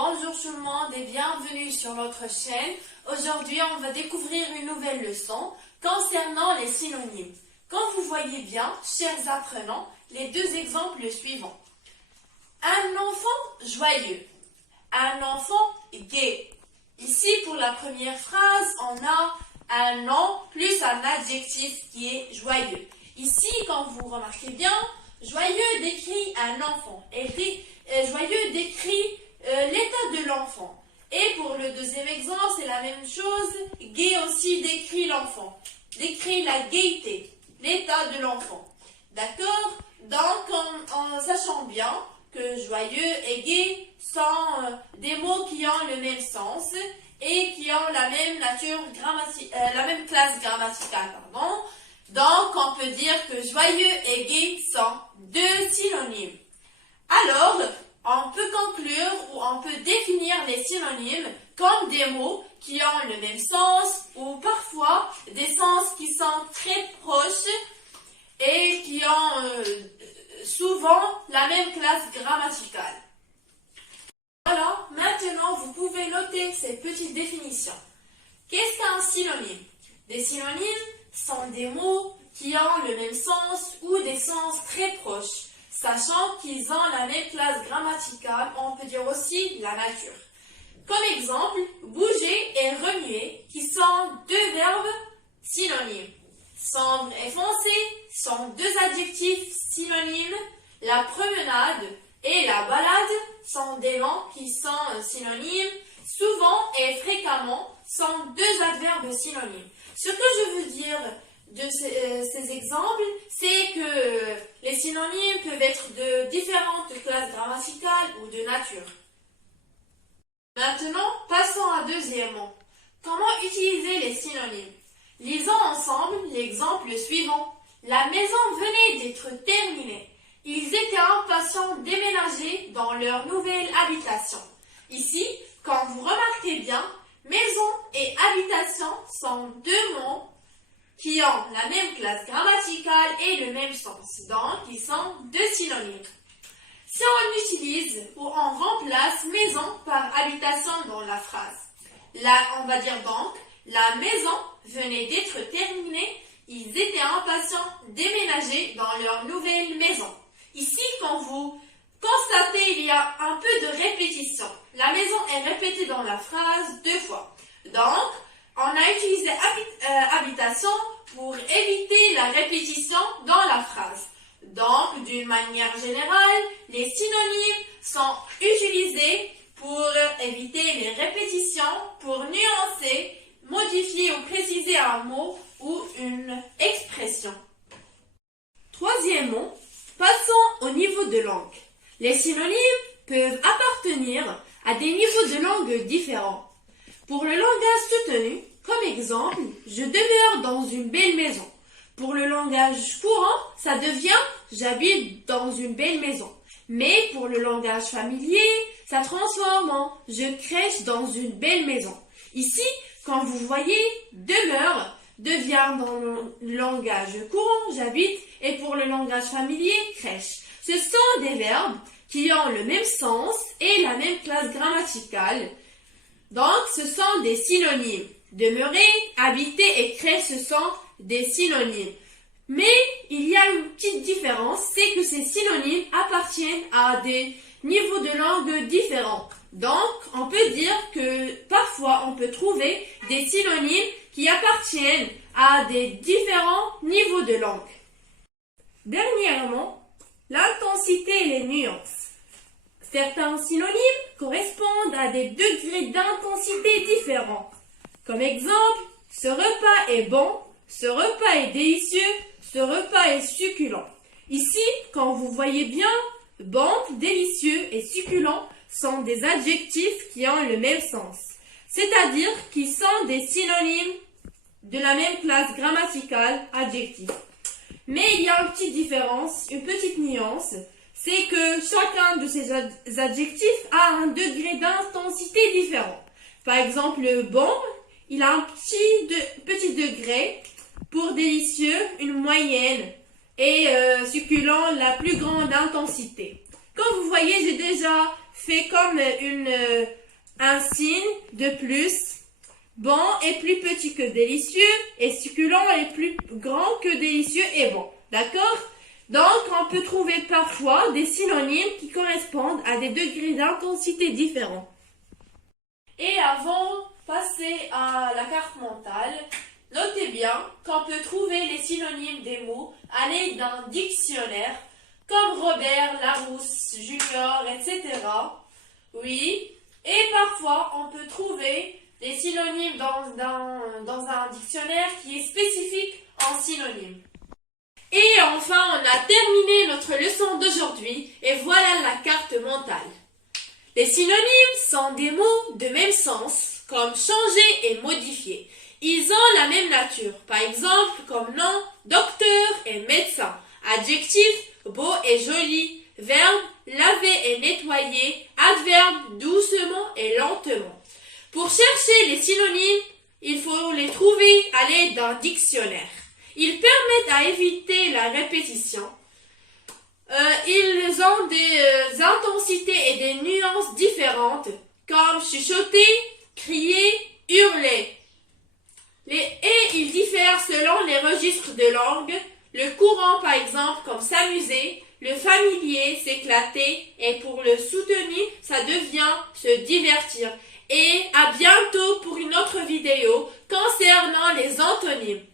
Bonjour tout le monde et bienvenue sur notre chaîne. Aujourd'hui, on va découvrir une nouvelle leçon concernant les synonymes. Comme vous voyez bien, chers apprenants, les deux exemples suivants. Un enfant joyeux, un enfant gai. Ici, pour la première phrase, on a un nom plus un adjectif qui est joyeux. Ici, quand vous remarquez bien, joyeux décrit un enfant et joyeux décrit l'état de l'enfant. Et pour le deuxième exemple, c'est la même chose. Gai aussi décrit l'enfant, décrit la gaieté, l'état de l'enfant. D'accord? Donc, en sachant bien que joyeux et gai sont des mots qui ont le même sens et qui ont la même nature la même classe grammaticale, pardon. Donc, on peut dire que joyeux et gai sont deux synonymes. Alors, on peut conclure ou on peut définir les synonymes comme des mots qui ont le même sens ou parfois des sens qui sont très proches et qui ont souvent la même classe grammaticale. Voilà, maintenant vous pouvez noter ces petites définitions. Qu'est-ce qu'un synonyme? Des synonymes sont des mots qui ont le même sens ou des sens très proches. Sachant qu'ils ont la même classe grammaticale, on peut dire aussi la nature. Comme exemple, bouger et remuer, qui sont deux verbes synonymes. Sombre et foncé sont deux adjectifs synonymes. La promenade et la balade sont des noms qui sont synonymes. Souvent et fréquemment sont deux adverbes synonymes. Ce que je veux dire de ces exemples, c'est que les synonymes peuvent être de différentes classes grammaticales ou de nature. Maintenant, passons à deuxièmement. Comment utiliser les synonymes? Lisons ensemble l'exemple suivant. La maison venait d'être terminée. Ils étaient impatients d'éménager dans leur nouvelle habitation. Ici, quand vous remarquez bien, maison et habitation sont deux mots qui ont la même classe grammaticale et le même sens. Donc, ils sont deux synonymes. Si on utilise ou on remplace maison par habitation dans la phrase, là, on va dire donc, la maison venait d'être terminée, ils étaient impatients d'éménager dans leur nouvelle maison. Ici, quand vous constatez, il y a un peu de répétition. La maison est répétée dans la phrase deux fois. Donc, on a utilisé habitation pour éviter la répétition dans la phrase. Donc, d'une manière générale, les synonymes sont utilisés pour éviter les répétitions, pour nuancer, modifier ou préciser un mot ou une expression. Troisièmement, passons au niveau de langue. Les synonymes peuvent appartenir à des niveaux de langue différents. Pour le langage soutenu, comme exemple, je demeure dans une belle maison. Pour le langage courant, ça devient j'habite dans une belle maison. Mais pour le langage familier, ça transforme en je crèche dans une belle maison. Ici, quand vous voyez demeure devient dans le langage courant j'habite et pour le langage familier crèche. Ce sont des verbes qui ont le même sens et la même classe grammaticale. Donc, ce sont des synonymes. Demeurer, habiter et crèche, ce sont des synonymes. Mais il y a une petite différence, c'est que ces synonymes appartiennent à des niveaux de langue différents. Donc, on peut dire que parfois, on peut trouver des synonymes qui appartiennent à des différents niveaux de langue. Dernièrement, l'intensité et les nuances. Certains synonymes correspondent à des degrés d'intensité différents. Comme exemple, ce repas est bon, ce repas est délicieux, ce repas est succulent. Ici, quand vous voyez bien, bon, délicieux et succulent sont des adjectifs qui ont le même sens. C'est-à-dire qu'ils sont des synonymes de la même classe grammaticale adjectif. Mais il y a une petite différence, une petite nuance, c'est que chacun de ces adjectifs a un degré d'intensité différent. Par exemple, bon, il a un petit degré, pour délicieux, une moyenne, et succulent, la plus grande intensité. Comme vous voyez, j'ai déjà fait comme un signe de plus. Bon est plus petit que délicieux et succulent est plus grand que délicieux et bon. D'accord? Donc, on peut trouver parfois des synonymes qui correspondent à des degrés d'intensité différents. Et avant de passer à la carte mentale, notez bien qu'on peut trouver les synonymes des mots à l'aide d'un dictionnaire, comme Robert, Larousse, Junior, etc. Oui, et parfois on peut trouver des synonymes dans un dictionnaire qui est spécifique en synonymes. Et enfin, on a terminé notre leçon d'aujourd'hui et voilà la carte mentale. Les synonymes sont des mots de même sens, comme changer et modifier. Ils ont la même nature, par exemple comme nom, docteur et médecin, adjectif, beau et joli, verbe, laver et nettoyer, adverbe, doucement et lentement. Pour chercher les synonymes, il faut les trouver à l'aide d'un dictionnaire. Ils permettent à éviter la répétition. Ils ont des intensités et des nuances différentes, comme chuchoter, crier, hurler. Et ils diffèrent selon les registres de langue. Le courant, par exemple, comme s'amuser, le familier, s'éclater, et pour le soutenu, ça devient se divertir. Et à bientôt pour une autre vidéo concernant les antonymes.